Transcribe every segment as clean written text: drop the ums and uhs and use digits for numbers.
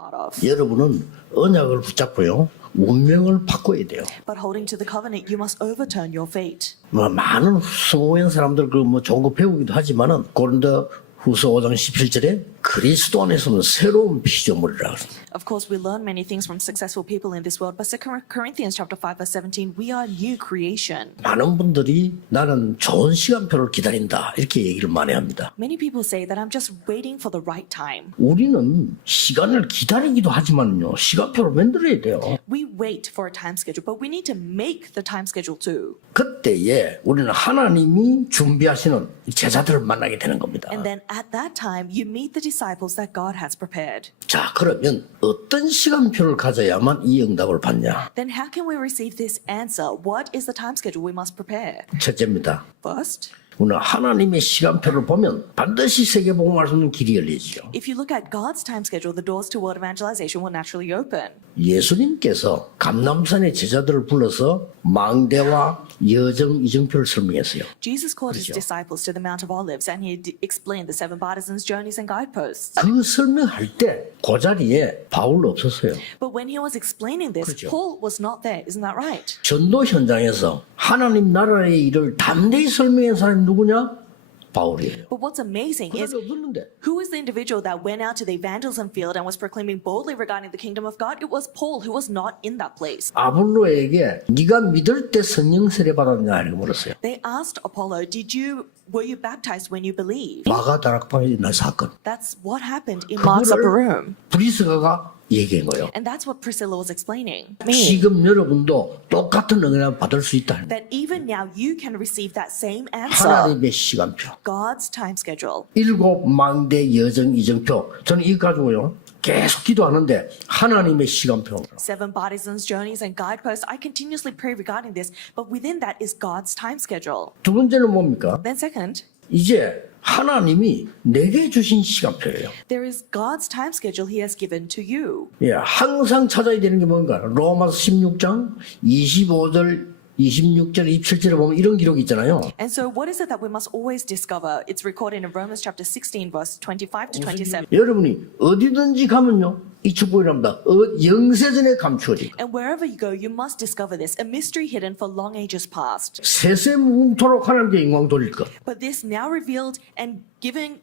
part of. 여러분은 언약을 붙잡고요. 운명을 바꿔야 돼요. But holding to the covenant, you must overturn your fate. 많은 성공한 사람들 좋은 거 배우기도 하지만은 고린도 후서 5장 17절에 그리스도 안에서는 새로운 피조물이라. Of course, we learn many things from successful people in this world, but 2 Corinthians chapter 5 verse 17, we are new creation. 많은 분들이 나는 좋은 시간표를 기다린다 이렇게 얘기를 많이 합니다. Many people say that I'm just waiting for the right time. 우리는 시간을 기다리기도 하지만요. 시간표를 만들어야 돼요. We wait for a time schedule, but we need to make the time schedule too. 그때에 우리는 하나님이 준비하시는 제자들을 만나게 되는 겁니다. And then at that time, you meet the disciples that God has prepared. 자, 그러면 어떤 시간표를 가져야만 이 응답을 받냐? Then how can we receive this answer? What is the time schedule we must prepare? 첫째입니다. First, 우리는 하나님의 시간표를 보면 반드시 세계복음할 수 있는 길이 열리죠. if you look at God's time schedule, the doors to world evangelization will naturally open. 예수님께서 감람산의 제자들을 불러서 망대와 여정 이정표를 설명했어요. Jesus called his 그렇죠. disciples to the Mount of Olives and he explained the seven partisans, journeys and guideposts. 그 설명할 때 그 자리에 바울 없었어요. But when he was explaining this, 그렇죠. Paul was not there. Isn't that right? 전도 현장에서 하나님 나라의 일을 담대히 설명한 사람이 누구냐? 바울이에요. But what's amazing 그 is 자리에 없었는데 who was the individual that went out to the evangelism field and was proclaiming boldly regarding the kingdom of God? It was Paul who was not in that place. 아볼로에게 네가 믿을 때 성령 세례 받았냐 이렇게 물었어요. They asked Apollo, were you baptized when you believed? 마가 다락방에 있는 사건. That's what happened in Mark's upper room. 브리스가가 얘기한 거예요. And that's what Priscilla was explaining. 지금 여러분도 똑같은 응답을 받을 수 있다. That even now you can receive that same answer. 하나님의 시간표. God's time schedule. 7 망대 여정 이정표. 저는 이거 가지고요. 계속 기도하는데 하나님의 시간표. Seven partisans, journeys, and guideposts. I continuously pray regarding this, but within that is God's time schedule. 두 번째는 뭡니까? Then second, 이제 하나님이 내게 주신 시간표예요. there is God's time schedule he has given to you. 예, 항상 찾아야 되는 게 뭔가? 로마서 16장 25절 26절 27절에 보면 이런 기록이 있잖아요. And so what is it that we must always discover? It's recorded in Romans chapter 16 verse 25 to 27. 여러분이 어디든지 가면요. 이 축복이랍니다. 영세전에 감추어지. And wherever you go, you must discover this, a mystery hidden for long ages past. 세세무궁토록 하나님께 영광 돌릴 것. But this now revealed and giving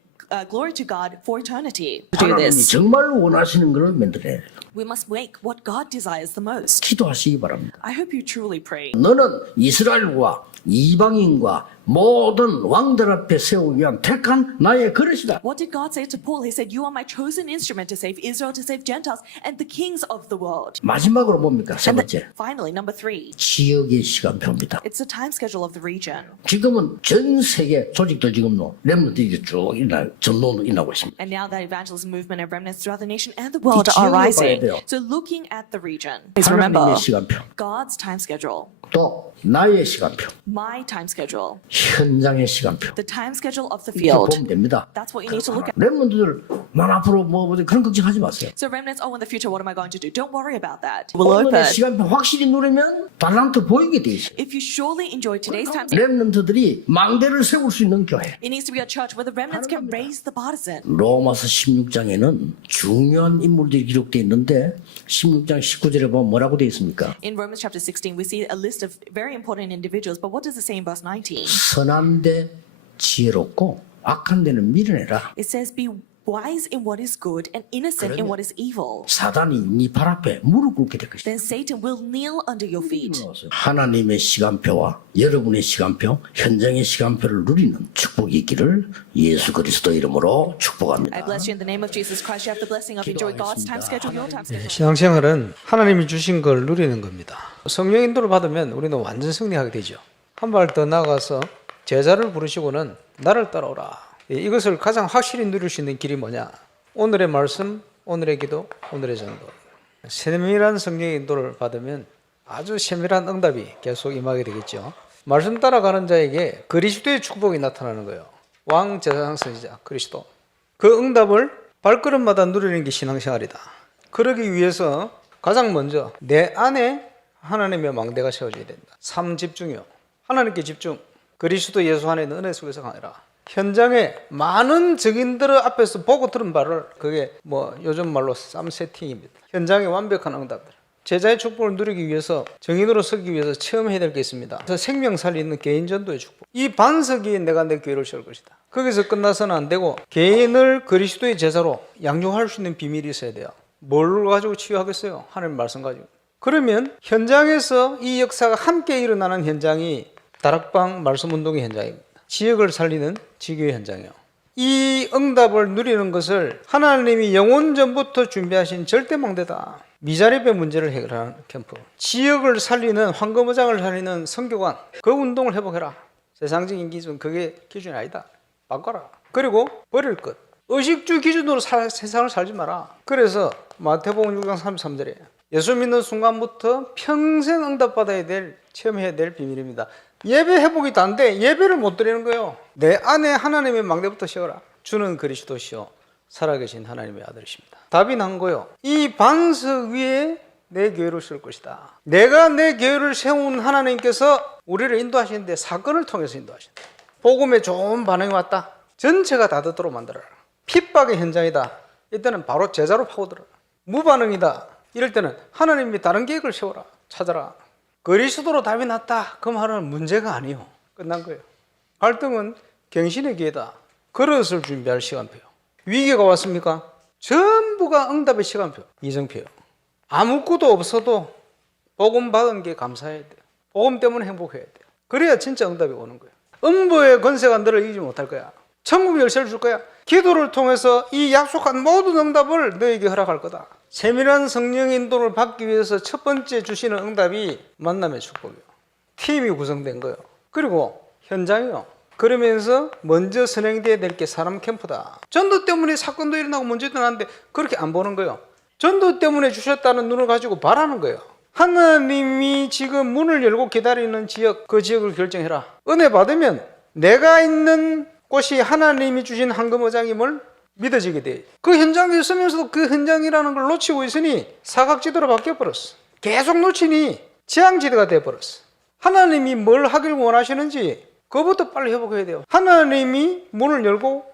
glory to God for eternity. To do 하나님이 this, 정말로 원하시는 것을 만들어야 돼요. we must make what God desires the most. 기도하시기 바랍니다. I hope you truly pray. 너는 이스라엘과 이방인과 모든 왕들 앞에 세우기 위한 택한 나의 그릇이다. What did God say to Paul? He said, you are my chosen instrument to save Israel, to save Gentiles, and the kings of the world. 마지막으로 뭡니까? 세 And 번째. finally, number three, 지역의 시간표입니다. it's the time schedule of the region. 지금은 전 세계 조직들 지금 렘넌트들이 쭉 전도는 일어나고 있습니다. And now that evangelism movement and remnants throughout the nation and the world 이 are 지역을 rising. 봐야 돼요. So looking at the region, please remember 하나님의 시간표, God's time schedule, 또 나의 시간표, my time schedule, 현장의 시간표. the time schedule of the 이렇게 field. 보면 됩니다. That's what you need to look at. 렘넌트들 난 앞으로 뭐 그런 걱정하지 마세요. So remnants, in the future, what am I going to do? Don't worry about that. Will 오늘의 open. 시간표 확실히 누르면 달란트 보이게 돼 있어요. If you surely enjoy today's time, 렘넌트들이 망대를 세울 수 있는 교회. it needs to be a church where the remnants can raise the partisan. 로마서 16장에는 중요한 인물들이 기록되어 있는데 16장 19절에 보면 뭐라고 되어 있습니까? In Romans chapter 16, we see a list of very important individuals, but what does it say in verse 19? 선한 데 지혜롭고 악한 데는 미련해라. It says, be wise in what is good and innocent in what is evil. 사단이 네 발 앞에 무릎 꿇게 될 것이다. Then Satan will kneel under your feet. 하나님의 시간표와 여러분의 시간표, 현장의 시간표를 누리는 축복이 있기를 예수 그리스도 이름으로 I 축복합니다. bless you in the name of Jesus Christ. You have the blessing of enjoy God's time schedule, your time schedule. 신앙생활은 하나님이 주신 걸 누리는 겁니다. 성령 인도를 받으면 우리는 완전 승리하게 되죠. 한 발 더 나아가서 제자를 부르시고는 나를 따라오라. 이것을 가장 확실히 누릴 수 있는 길이 뭐냐? 오늘의 말씀, 오늘의 기도, 오늘의 전도. 세밀한 성령 인도를 받으면 아주 세밀한 응답이 계속 임하게 되겠죠. 말씀 따라가는 자에게 그리스도의 축복이 나타나는 거예요. 왕, 제사장, 선지자, 그리스도. 그 응답을 발걸음마다 누리는 게 신앙생활이다. 그러기 위해서 가장 먼저 내 안에 하나님의 망대가 세워져야 된다. 삶 집중이요. 하나님께 집중. 그리스도 예수 안에 있는 은혜 속에서 강해라. 현장에 많은 증인들 앞에서 보고 들은 바를, 그게 뭐 요즘 말로 쌈 세팅입니다. 현장의 완벽한 응답들. 제자의 축복을 누리기 위해서, 증인으로 서기 위해서 체험해야 될 게 있습니다. 그래서 생명 살리는 개인 전도의 축복. 이 반석이 내가 내 교회를 세울 것이다. 거기서 끝나서는 안 되고 개인을 그리스도의 제자로 양육할 수 있는 비밀이 있어야 돼요. 뭘 가지고 치유하겠어요? 하나님 말씀 가지고. 그러면 현장에서 이 역사가 함께 일어나는 현장이 다락방 말씀운동의 현장입니다. 지역을 살리는 지교의 현장이요. 이 응답을 누리는 것을 하나님이 영원 전부터 준비하신 절대망대다. 미자립의 문제를 해결하는 캠프, 지역을 살리는, 황금어장을 살리는 선교관, 그 운동을 회복해라. 세상적인 기준, 그게 기준이 아니다. 바꿔라. 그리고 버릴 것, 의식주 기준으로 세상을 살지 마라. 그래서 마태복음 6장 33절에 예수 믿는 순간부터 평생 응답받아야 될, 체험해야 될 비밀입니다. 예배 회복이 다인데 예배를 못 드리는 거예요. 내 안에 하나님의 망대부터 씌워라. 주는 그리스도시요 살아계신 하나님의 아들이십니다. 답이 난 거예요. 이 반석 위에 내 교회를 세울 것이다. 내가 내 교회를 세운 하나님께서 우리를 인도하시는데 사건을 통해서 인도하신다. 복음에 좋은 반응이 왔다. 전체가 다 듣도록 만들어라. 핍박의 현장이다. 이때는 바로 제자로 파고들어라. 무반응이다. 이럴 때는 하나님이 다른 계획을 세워라. 찾아라. 그리스도로 답이 났다. 그 말은 문제가 아니요. 끝난 거예요. 갈등은 갱신의 기회다. 그릇을 준비할 시간표요. 위기가 왔습니까? 전부가 응답의 시간표. 이정표요. 아무것도 없어도 복음 받은 게 감사해야 돼요. 복음 때문에 행복해야 돼요. 그래야 진짜 응답이 오는 거예요. 음부의 권세가 너를 이기지 못할 거야. 천국 열쇠를 줄 거야. 기도를 통해서 이 약속한 모든 응답을 너에게 허락할 거다. 세밀한 성령의 인도를 받기 위해서 첫 번째 주시는 응답이 만남의 축복이에요. 팀이 구성된 거예요. 그리고 현장이요. 그러면서 먼저 선행돼야 될 게 사람 캠프다. 전도 때문에 사건도 일어나고 문제도 나는데 그렇게 안 보는 거예요. 전도 때문에 주셨다는 눈을 가지고 바라는 거예요. 하나님이 지금 문을 열고 기다리는 지역, 그 지역을 결정해라. 은혜 받으면 내가 있는 곳이 하나님이 주신 황금어장임을 믿어지게 돼. 그 현장에 있으면서도 그 현장이라는 걸 놓치고 있으니 사각지대로 바뀌어버렸어. 계속 놓치니 재앙지대가 돼버렸어. 하나님이 뭘 하길 원하시는지 그것부터 빨리 회복해야 돼요. 하나님이 문을 열고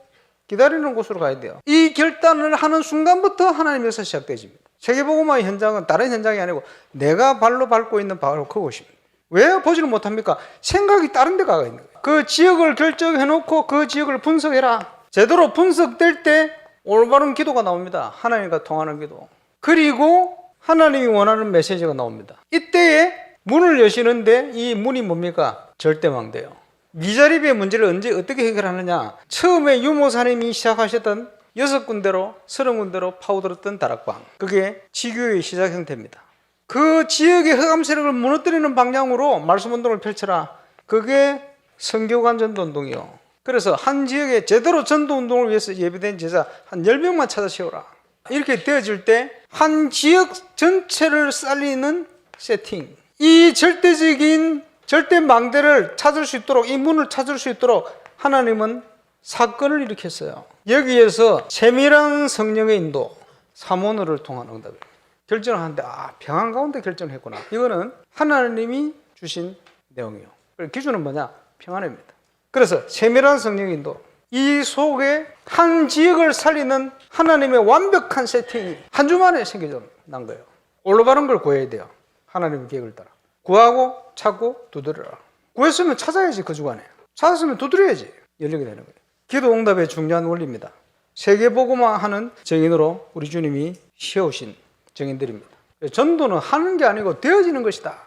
기다리는 곳으로 가야 돼요. 이 결단을 하는 순간부터 하나님에서 시작되집니다. 세계복음화의 현장은 다른 현장이 아니고 내가 발로 밟고 있는 바로 그곳입니다. 왜 보지를 못합니까? 생각이 다른 데 가 있는 거예요. 그 지역을 결정해놓고 그 지역을 분석해라. 제대로 분석될 때 올바른 기도가 나옵니다. 하나님과 통하는 기도. 그리고 하나님이 원하는 메시지가 나옵니다. 이때에 문을 여시는데 이 문이 뭡니까? 절대망대요. 미자립의 문제를 언제 어떻게 해결하느냐? 처음에 유모사님이 시작하셨던 6군데로 30군데로 파고들었던 다락방, 그게 지교의 시작 형태입니다. 그 지역의 흑암 세력을 무너뜨리는 방향으로 말씀운동을 펼쳐라. 그게 선교관 전도운동이요. 그래서 한 지역에 제대로 전도운동을 위해서 예비된 제자 한 10명만 찾아 세워라. 이렇게 되어질 때 한 지역 전체를 살리는 세팅, 이 절대적인 절대망대를 찾을 수 있도록, 이 문을 찾을 수 있도록 하나님은 사건을 일으켰어요. 여기에서 세밀한 성령의 인도, 사모너를 통한 응답입니다. 결정을 하는데 평안 가운데 결정을 했구나. 이거는 하나님이 주신 내용이에요. 기준은 뭐냐? 평안입니다. 그래서 세밀한 성령의 인도, 이 속에 한 지역을 살리는 하나님의 완벽한 세팅이 한 주 만에 생겨난 거예요. 올바른 걸 구해야 돼요. 하나님의 계획을 따라. 구하고 찾고 두드려라. 구했으면 찾아야지. 그 주간에 찾았으면 두드려야지. 열리게 되는 거예요. 기도 응답의 중요한 원리입니다. 세계복음화하는 증인으로 우리 주님이 세우신 증인들입니다. 전도는 하는 게 아니고 되어지는 것이다.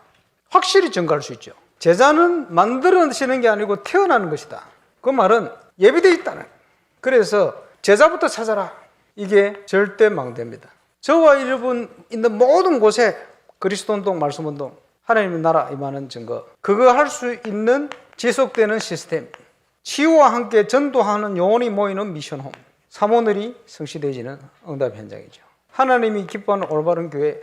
확실히 증거할 수 있죠. 제자는 만들어지는 게 아니고 태어나는 것이다. 그 말은 예비되어 있다는. 그래서 제자부터 찾아라. 이게 절대망대입니다. 저와 여러분 있는 모든 곳에 그리스도운동, 말씀운동, 하나님의 나라 임하는 증거, 그거 할 수 있는 지속되는 시스템, 치유와 함께 전도하는 영혼이 모이는 미션홈, 사모늘이 성취되어지는 응답 현장이죠. 하나님이 기뻐하는 올바른 교회,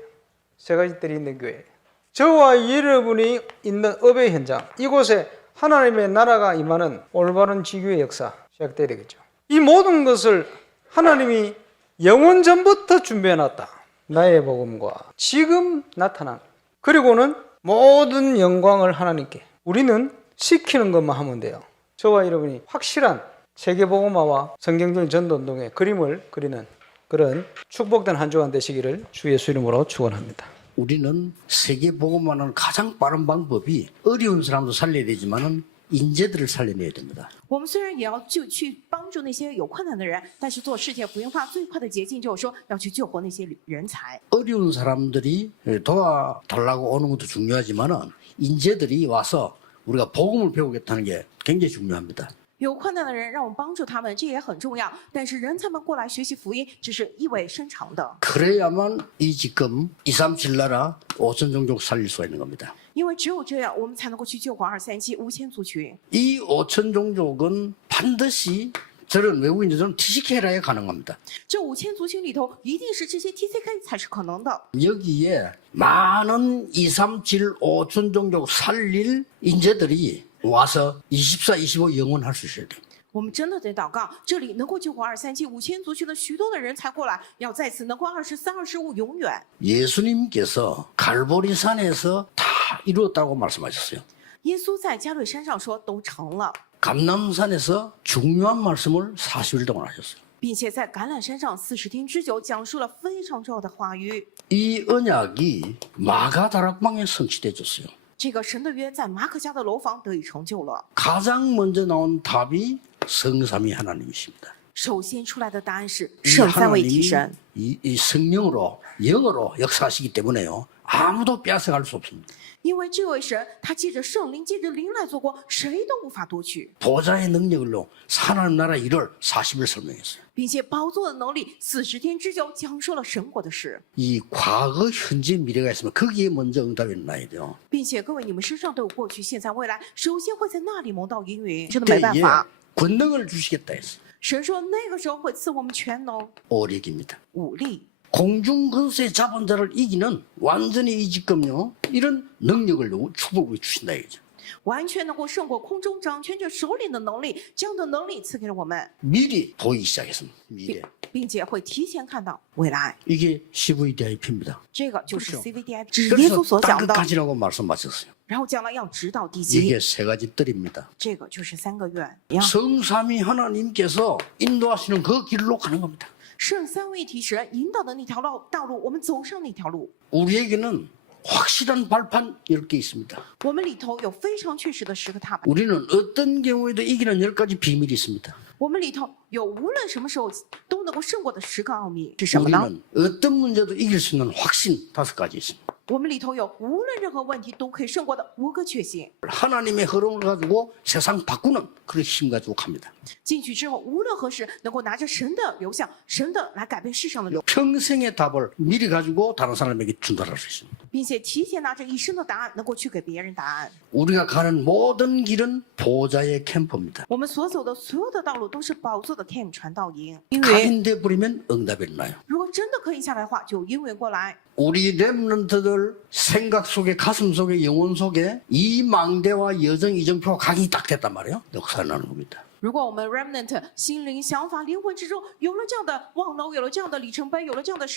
세 가지 뜰이 있는 교회, 저와 여러분이 있는 업의 현장, 이곳에 하나님의 나라가 임하는 올바른 지교의 역사 시작돼야 되겠죠. 이 모든 것을 하나님이 영원 전부터 준비해놨다. 나의 복음과 지금 나타난, 그리고는 모든 영광을 하나님께, 우리는 시키는 것만 하면 돼요. 저와 여러분이 확실한 세계복음화와 성경적인 전도운동의 그림을 그리는 그런 축복된 한 주간 되시기를 주 예수 이름으로 축원합니다. 우리는 세계복음화는 가장 빠른 방법이 어려운 사람도 살려야 되지만은 인재들을 살려내야 됩니다. 我们虽然也要去帮助那些有困难的人，但是做世界福音化最快的捷径就是说要去救活那些人才。 어려운 사람들이 도와달라고 오는 것도 중요하지만은 인재들이 와서 우리가 복음을 배우겠다는 게 굉장히 중요합니다. 有困难的人，让我们帮助他们，这也很重要。但是人才们过来学习福音，这是意味深长的。 그래야만 이 지금 237 나라 5천 종족 살릴 수가 있는 겁니다. 因为只有这样，我们才能够去救活237、5000族群。 이 5천 종족은 반드시 저런 외국인들은 TCK라야 가능합니다. 这5000族群里头，一定是这些 TCK 才是可能的。 여기에 많은 237, 5천 종족 살릴 인재들이 와서 24, 25 영원할 수 있어야 돼요. 我们真的得祷告，这里能够救活237、5000族群的许多的人才过来，要在此能够23、25永远。 예수님께서 갈보리산에서 다 이루었다고 말씀하셨어요. 耶稣在加略山上说都成了， 감남산에서 중요한 말씀을 40일 동안 하셨어요. 并且在橄榄山上40天之久讲述了非常重要的话语。 이 언약이 마가다락방에 성취되었어요. 这个神的约在马可家的楼房得以成就了。 가장 먼저 나온 답이 성삼위 하나님이십니다. 首先出来的答案是 이 圣三位 하나님이 一体神， 이 성령으로 영으로 역사하시기 때문에요. 아무도 빼앗아갈 수 없습니다. 因为这位神他借着圣灵、借着灵来做工，谁都无法夺取， 보좌의 능력으로 하나님 나라 일을 40일 설명했어요. 并且宝座的能力40天之久讲述了神国的事， 이 과거, 현재, 미래가 있으면 거기에 먼저 응답이 나야 돼요. 并且各位你们身上都有过去、现在、未来，首先会在那里蒙到应允，真的没办 그때에 法。 권능을 주시겠다 했어요. 神说那个时候会赐我们全能、 오력입니다. 武力。 공중 근세 잡은 자를 이기는 완전히 이 지금요 이런 능력을 축복을 주신다 이거죠. 完全能够胜过空中掌权者手里的能力，这样的能力赐给了我们， 미리 보이기 시작했습니다. 미래. 并且会提前看到未来。 이게 CVDIP입니다. 这个就是 그렇죠. CVDI，这是耶稣 그래서 所讲的。 땅끝까지라고 말씀하셨어요. 然后讲了要直到地 이게 极， 세 가지 뜰입니다. 这个就是3个愿。 성삼위 하나님께서 인도하시는 그 길로 가는 겁니다. 圣三位一体神引导的那条道路，我们走上那条路。 우리에게는 확실한 발판 10개 있습니다. 我们里头有非常确实的10个踏板， 우리는 어떤 경우에도 이기는 10가지 비밀이 있습니다. 我们里头有无论什么时候都能够胜过的10个奥秘是什么呢？ 우리는 어떤 문제도 이길 수 있는 확신 5가지 있습니다. 我们里头有无论任何问题都可以胜过的5个确信。 하나님의 흐름을 가지고 세상 바꾸는 그런 힘 가지고 갑니다. 进去之后，无论何时能够拿着神的流向，神的来改变世上的流， 평생의 답을 미리 가지고 다른 사람에게 전달할 수 있습니다. 并且提前拿着一生的答案，能够去给别人答案。 우리가 가는 모든 길은 보좌의 캠프입니다. 我们所走的所有的道路都是宝座的 camp 传道营，因为 각인돼 버리면 응답이 나요. 如果真的可以下来的话，就应允过来。 우리 렘넌트들 생각 속에 가슴 속에 영혼 속에 이 망대와 여정 이정표가 각인이 딱 됐단 말이에요. 역사를 나는 겁니다. 如果我们 remnant 心灵、想法、灵魂之中有了这样的望楼，有了这样的里程碑，有了这样的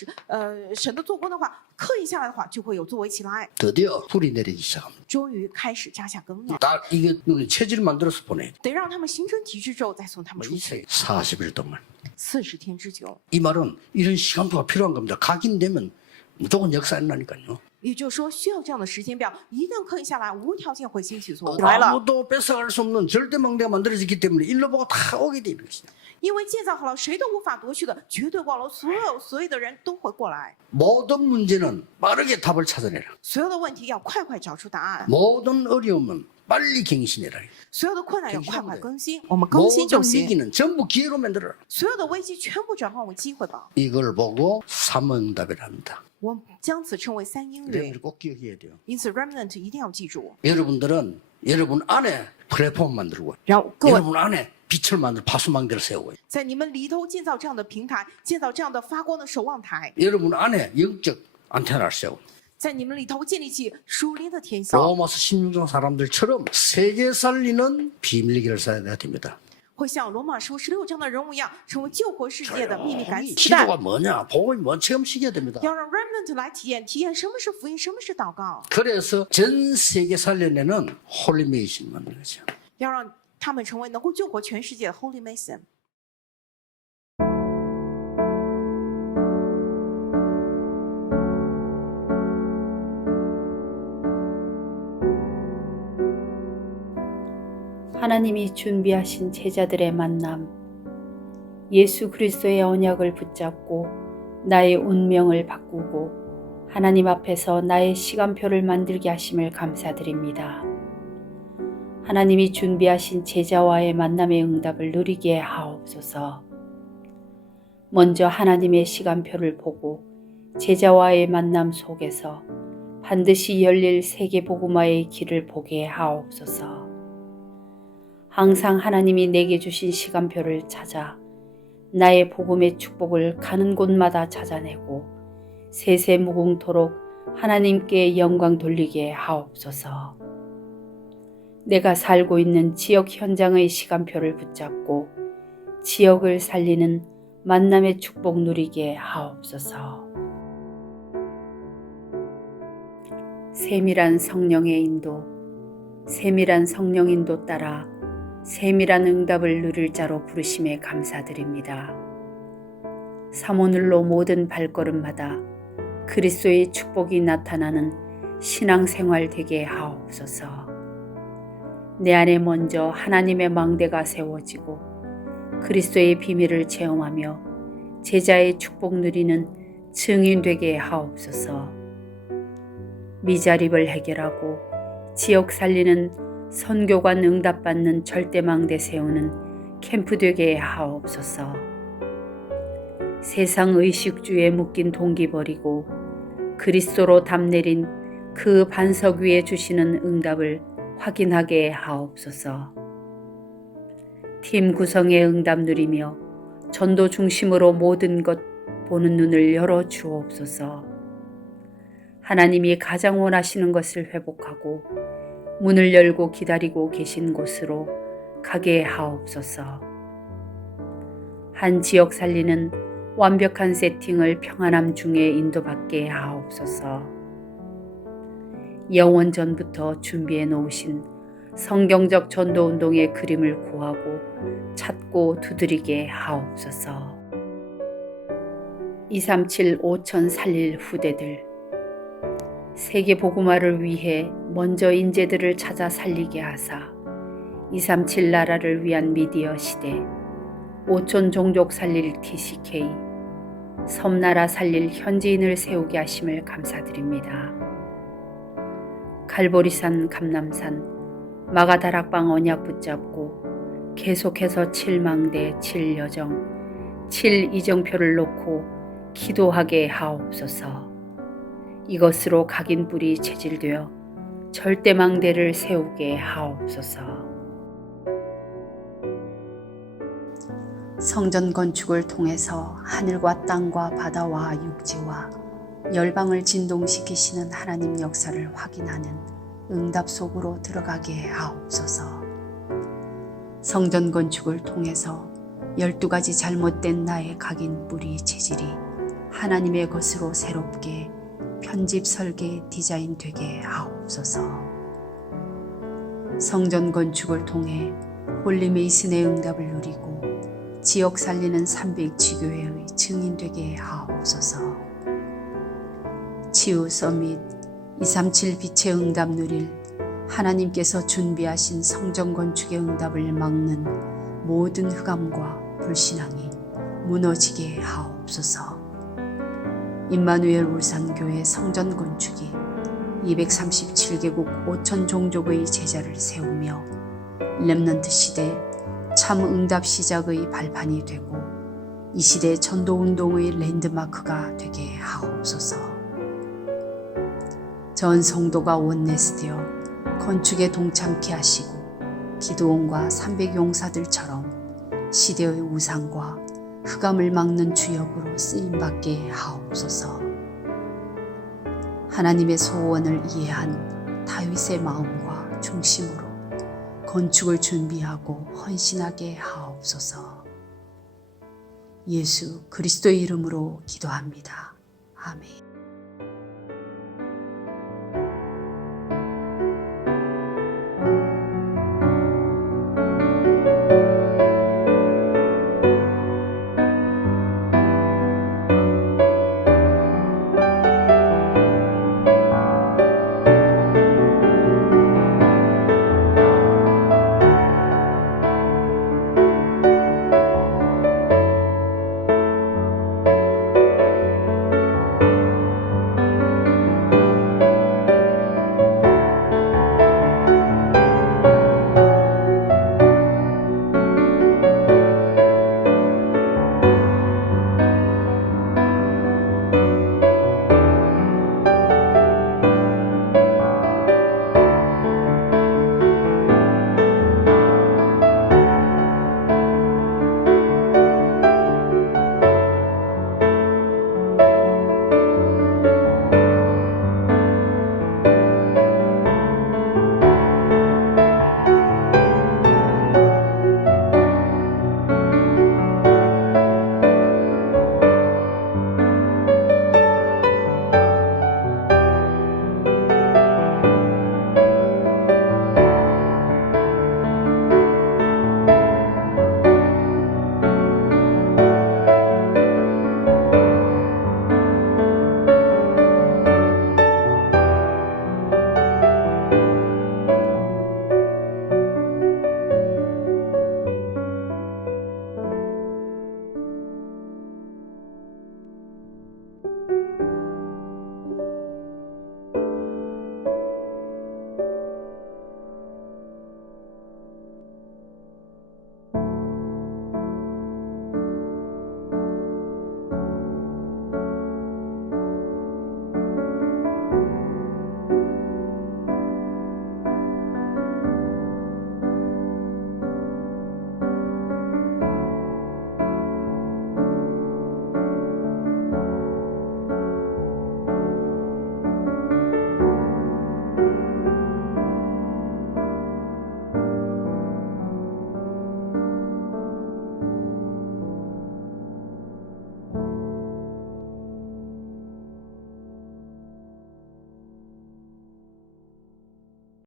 神的做工的话，刻意下来的话，就会有作为起来， 드디어 불이 내리기 시작합니다. 终于开始加下根了。 딱 이게 체질을 만들어서 보내야 돼. 得让他们形成体制之后，再送他们出 이 去。 40일 동안. 40天之久， 이 말은 이런 시간표가 필요한 겁니다. 각인되면 무조건 역사 안 나니까요. 也就是说需要这样的时间表，一旦刻意下来，无条件会兴起作为来了。 아무도 뺏어갈 수 없는 절대 망대가 만들어졌기 때문에 일로 보고 다 오게 되는 것이죠. 因为建造好了，谁都无法夺去的绝对望楼，所有的人都会过来。 모든 문제는 빠르게 답을 찾아내라. 所有的问题要快快找出答案， 모든 어려움은 빨리 갱신해라. 所有的困难要快快更新，我们更新 모든 就行。 위기는 전부 기회로 만들어라. 所有的危机全部转换为机会吧。 이걸 보고 삼응답이라 합니다. 我们将此称为3应允 여러분들 ， 꼭 기억해야 돼요. 因此 remnant 一定要记住。 여러분들은 여러분 안에 플랫폼 만들고 然后各位 여러분 안에 빛을 만들 파수망대를 세우고 在你们里头建造这样的平台，建造这样的发光的守望台， 여러분 안에 영적 안테나를 세우고 在你们里头建立起属灵的天象， 로마서 16장 사람들처럼 세계 살리는 비밀기를 써야 됩니다. 会像罗马书16章的人物一样，成为救活世界的秘密感 이 期待。 기도가 뭐냐 복음이 뭔 체험시켜야 됩니다. 要让 remnant 来体验什么是福音，什么是祷告， 그래서 전 세계 살려내는 홀리메이션 만드는 거죠. 要让他们成为能够救活全世界的 Holy Mason。 하나님이 준비하신 제자들의 만남, 예수 그리스도의 언약을 붙잡고 나의 운명을 바꾸고 하나님 앞에서 나의 시간표를 만들게 하심을 감사드립니다. 하나님이 준비하신 제자와의 만남의 응답을 누리게 하옵소서. 먼저 하나님의 시간표를 보고 제자와의 만남 속에서 반드시 열릴 세계 복음화의 길을 보게 하옵소서. 항상 하나님이 내게 주신 시간표를 찾아 나의 복음의 축복을 가는 곳마다 찾아내고 세세무궁토록 하나님께 영광 돌리게 하옵소서. 내가 살고 있는 지역 현장의 시간표를 붙잡고 지역을 살리는 만남의 축복 누리게 하옵소서. 세밀한 성령의 인도, 세밀한 성령 인도 따라 세밀한 응답을 누릴 자로 부르심에 감사드립니다. 삼오늘로 모든 발걸음마다 그리스도의 축복이 나타나는 신앙생활 되게 하옵소서. 내 안에 먼저 하나님의 망대가 세워지고 그리스도의 비밀을 체험하며 제자의 축복 누리는 증인 되게 하옵소서. 미자립을 해결하고 지역 살리는 선교관 응답받는 절대망대 세우는 캠프 되게 하옵소서. 세상 의식주에 묶인 동기 버리고 그리스도로 답내린 그 반석 위에 주시는 응답을 확인하게 하옵소서. 팀 구성의 응답 누리며 전도 중심으로 모든 것 보는 눈을 열어 주옵소서. 하나님이 가장 원하시는 것을 회복하고 문을 열고 기다리고 계신 곳으로 가게 하옵소서. 한 지역 살리는 완벽한 세팅을 평안함 중에 인도받게 하옵소서. 영원 전부터 준비해 놓으신 성경적 전도운동의 그림을 구하고 찾고 두드리게 하옵소서. 237 5천 살릴 후대들, 세계 복음화를 위해 먼저 인재들을 찾아 살리게 하사 237 나라를 위한 미디어 시대, 5천 종족 살릴 TCK, 섬나라 살릴 현지인을 세우게 하심을 감사드립니다. 갈보리산 감람산 마가다락방 언약 붙잡고 계속해서 7망대 7여정 7이정표를 놓고 기도하게 하옵소서. 이것으로 각인뿔이 체질되어 절대망대를 세우게 하옵소서. 성전 건축을 통해서 하늘과 땅과 바다와 육지와 열방을 진동시키시는 하나님 역사를 확인하는 응답 속으로 들어가게 하옵소서. 성전 건축을 통해서 12가지 잘못된 나의 각인뿔이 체질이 하나님의 것으로 새롭게 편집 설계 디자인 되게 하옵소서. 성전 건축을 통해 홀리 메이슨의 응답을 누리고 지역 살리는 300지교회의 증인 되게 하옵소서. 치유 서밋 237 빛의 응답 누릴 하나님께서 준비하신 성전 건축의 응답을 막는 모든 흑암과 불신앙이 무너지게 하옵소서. 임마누엘 울산교회 성전 건축이 237개국 5천 종족의 제자를 세우며 렘넌트 시대 참 응답 시작의 발판이 되고 이 시대 전도운동의 랜드마크가 되게 하옵소서. 전 성도가 원내스되어 건축에 동참케 하시고 기도원과 300용사들처럼 시대의 우상과 흑암을 막는 주역으로 쓰임받게 하옵소서. 하나님의 소원을 이해한 다윗의 마음과 중심으로 건축을 준비하고 헌신하게 하옵소서. 예수 그리스도의 이름으로 기도합니다. 아멘. 주